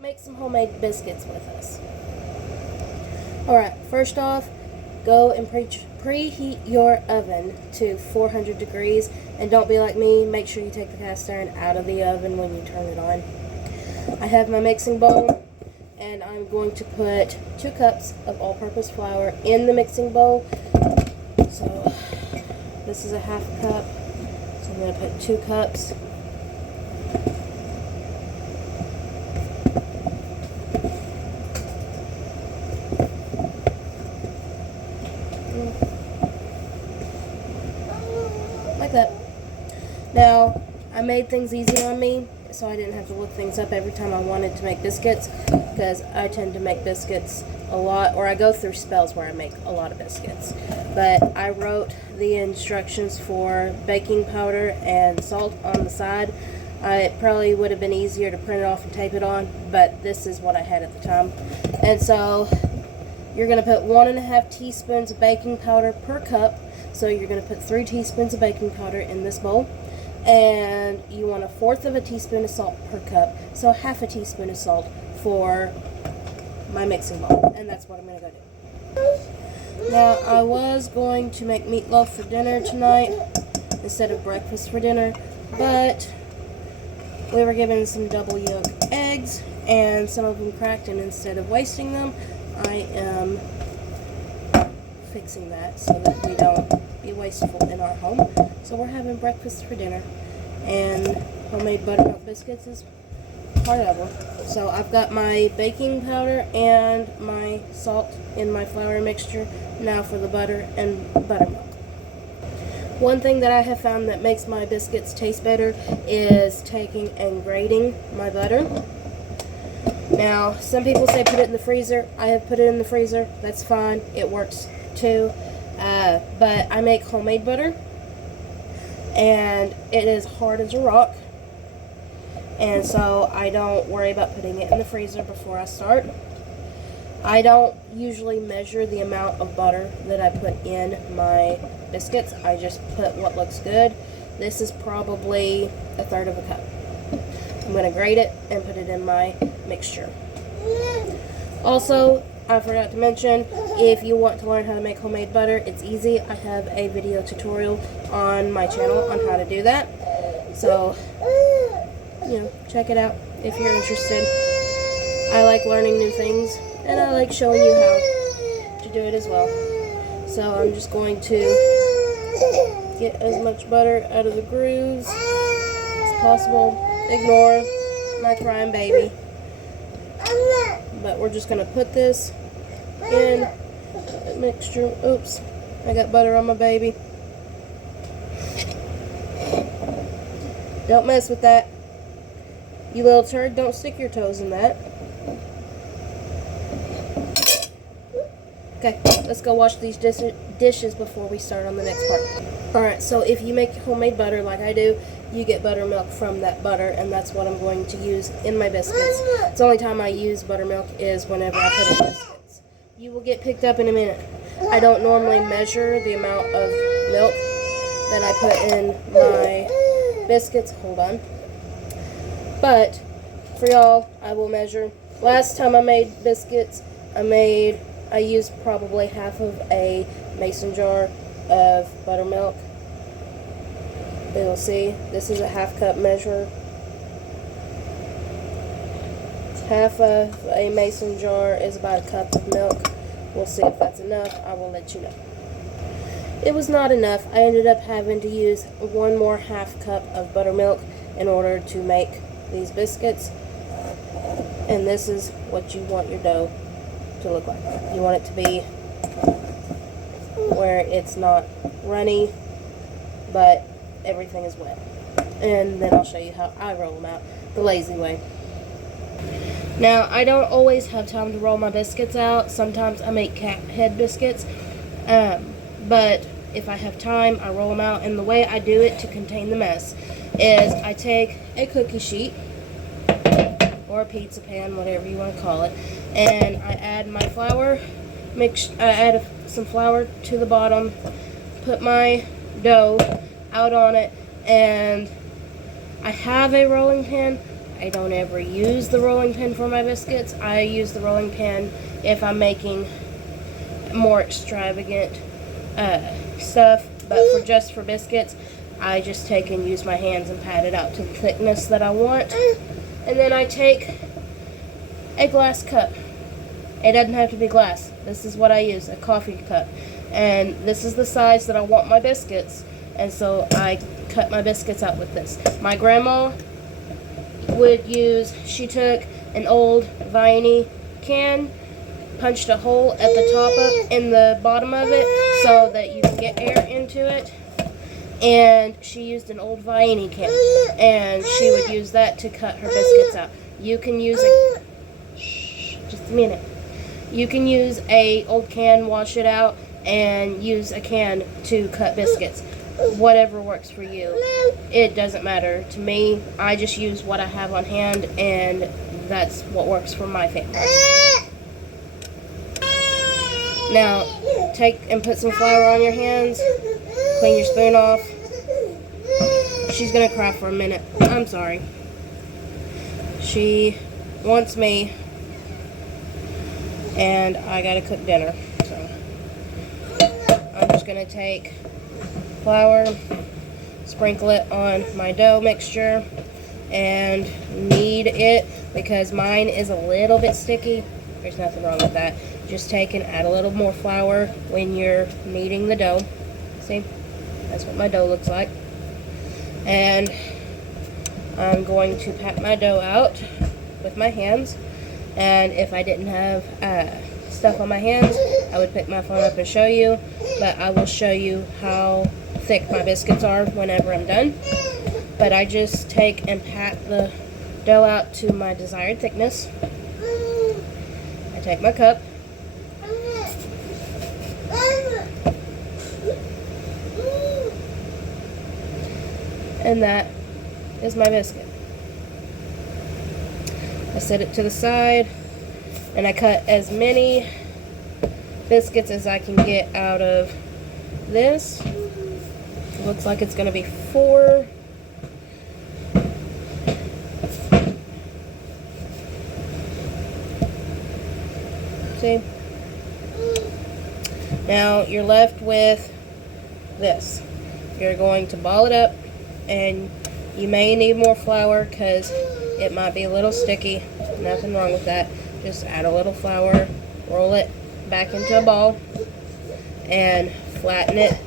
make some homemade biscuits with us. Alright, first off, go and preheat your oven to 400 degrees, and don't be like me, make sure you take the cast iron out of the oven when you turn it on. I have my mixing bowl, and I'm going to put 2 cups of all-purpose flour in the mixing bowl. So this is a half cup, so I'm going to put 2 cups. Like that. Now, I made things easy on me, so I didn't have to look things up every time I wanted to make biscuits, because I tend to make biscuits a lot, or I go through spells where I make a lot of biscuits. But I wrote the instructions for baking powder and salt on the side. It probably would have been easier to print it off and tape it on, but this is what I had at the time. And so you're going to put 1.5 teaspoons of baking powder per cup. So you're going to put 3 teaspoons of baking powder in this bowl. And you want 1/4 of a teaspoon of salt per cup. So 1/2 teaspoon of salt for my mixing bowl. And that's what I'm going to go do. Now, I was going to make meatloaf for dinner tonight instead of breakfast for dinner. But we were given some double yolk eggs, and some of them cracked. And instead of wasting them, I am fixing that so that we don't be wasteful in our home. So we're having breakfast for dinner, and homemade buttermilk biscuits is part of them. So I've got my baking powder and my salt in my flour mixture. Now for the butter and buttermilk. One thing that I have found that makes my biscuits taste better is taking and grating my butter. Now, some people say put it in the freezer. I have put it in the freezer. That's fine. It works too. But I make homemade butter, and it is hard as a rock, and so I don't worry about putting it in the freezer before I start. I don't usually measure the amount of butter that I put in my biscuits. I just put what looks good. This is probably 1/3 of a cup. I'm going to grate it and put it in my mixture. Also, I forgot to mention, if you want to learn how to make homemade butter, it's easy. I have a video tutorial on my channel on how to do that. So, check it out if you're interested. I like learning new things, and I like showing you how to do it as well. So I'm just going to get as much butter out of the grooves as possible. Ignore my crying baby. But we're just going to put this in the mixture. Oops, I got butter on my baby. Don't mess with that. You little turd, don't stick your toes in that. Okay, let's go wash these dishes before we start on the next part. Alright, so if you make homemade butter like I do, you get buttermilk from that butter, and that's what I'm going to use in my biscuits. The only time I use buttermilk is whenever I put in biscuits. You will get picked up in a minute. I don't normally measure the amount of milk that I put in my biscuits. Hold on. But for y'all, I will measure. Last time I made biscuits, I used probably 1/2 of a mason jar of buttermilk. You'll see, this is a 1/2 cup measure. 1/2 of a mason jar is about a cup of milk. We'll see if that's enough. I will let you know. It was not enough. I ended up having to use 1 more 1/2 cup of buttermilk in order to make these biscuits. And this is what you want your dough to look like. You want it to be where it's not runny, but everything is wet. And then I'll show you how I roll them out the lazy way. Now, I don't always have time to roll my biscuits out. Sometimes I make cat head biscuits, but if I have time, I roll them out. And the way I do it to contain the mess is I take a cookie sheet or a pizza pan, whatever you want to call it, and I add my flour. I add some flour to the bottom, put my dough out on it, and I have a rolling pin. I don't ever use the rolling pin for my biscuits. I use the rolling pin if I'm making more extravagant stuff, but just for biscuits, I just take and use my hands and pat it out to the thickness that I want. And then I take a glass cup. It doesn't have to be glass. This is what I use, a coffee cup. And this is the size that I want my biscuits. And so I cut my biscuits out with this. My grandma would use, she took an old Viney can, punched a hole at the top of, in the bottom of it so that you can get air into it. And she used an old Viney can, and she would use that to cut her biscuits out. You can use a, just a minute. You can use a old can, wash it out, and use a can to cut biscuits. Whatever works for you. It doesn't matter to me. I just use what I have on hand, and that's what works for my family. Now, take and put some flour on your hands. Clean your spoon off. She's gonna cry for a minute. I'm sorry. She wants me, and I gotta cook dinner. So I'm just gonna take flour, sprinkle it on my dough mixture, and knead it because mine is a little bit sticky. There's nothing wrong with that. Just take and add a little more flour when you're kneading the dough. See? That's what my dough looks like. And I'm going to pat my dough out with my hands. And if I didn't have stuff on my hands, I would pick my phone up and show you. But I will show you how thick my biscuits are whenever I'm done. But I just take and pat the dough out to my desired thickness. I take my cup. And that is my biscuit. I set it to the side, and I cut as many biscuits as I can get out of this. It looks like it's going to be 4. See? Now you're left with this. You're going to ball it up, and you may need more flour because it might be a little sticky. Nothing wrong with that. Just add a little flour, roll it back into a ball, and flatten it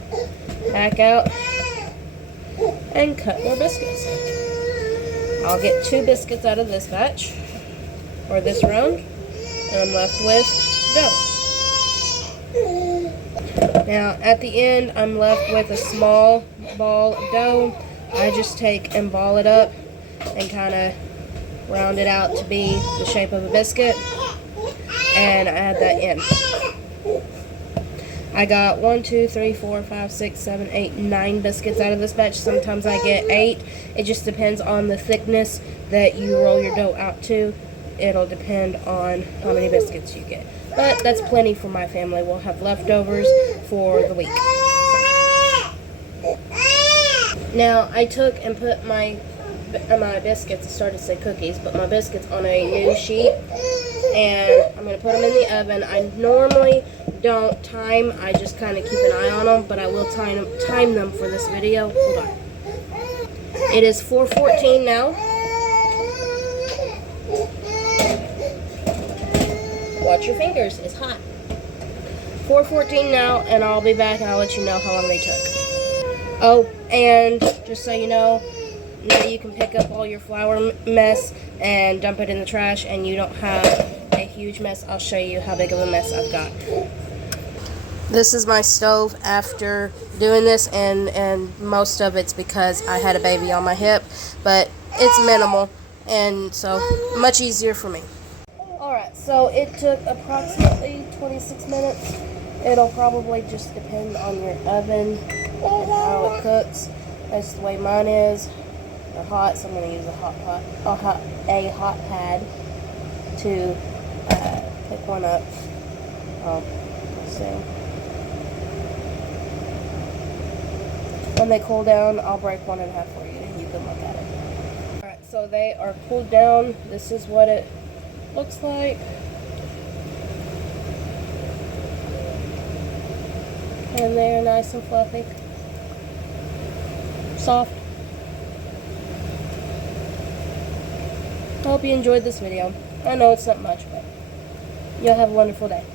back out, and cut more biscuits. I'll get 2 biscuits out of this batch, or this round, and I'm left with dough. Now, at the end, I'm left with a small ball of dough. I just take and ball it up and kind of round it out to be the shape of a biscuit, and I add that in. I got 1, 2, 3, 4, 5, 6, 7, 8, 9 biscuits out of this batch. Sometimes I get 8. It just depends on the thickness that you roll your dough out to. It'll depend on how many biscuits you get. But that's plenty for my family. We'll have leftovers for the week. Now, I took and put my biscuits, I started to say cookies, but my biscuits on a new sheet. And I'm going to put them in the oven. I normally don't time. I just kind of keep an eye on them, but I will time them for this video. Hold on. It is 4:14 now. Watch your fingers. It's hot. 4:14 now, and I'll be back and I'll let you know how long they took. Oh, and just so you know, now you can pick up all your flour mess and dump it in the trash, and you don't have a huge mess. I'll show you how big of a mess I've got. This is my stove after doing this, and most of it's because I had a baby on my hip, but it's minimal, and so much easier for me. Alright, so it took approximately 26 minutes. It'll probably just depend on your oven and how it cooks. That's the way mine is. They're hot, so I'm going to use a hot pad to pick one up. Let's see. When they cool down, I'll break one in half for you, and you can look at it. Alright, So they are pulled down. This is what it looks like. And they are nice and fluffy. Soft. I hope you enjoyed this video. I know it's not much, but y'all have a wonderful day.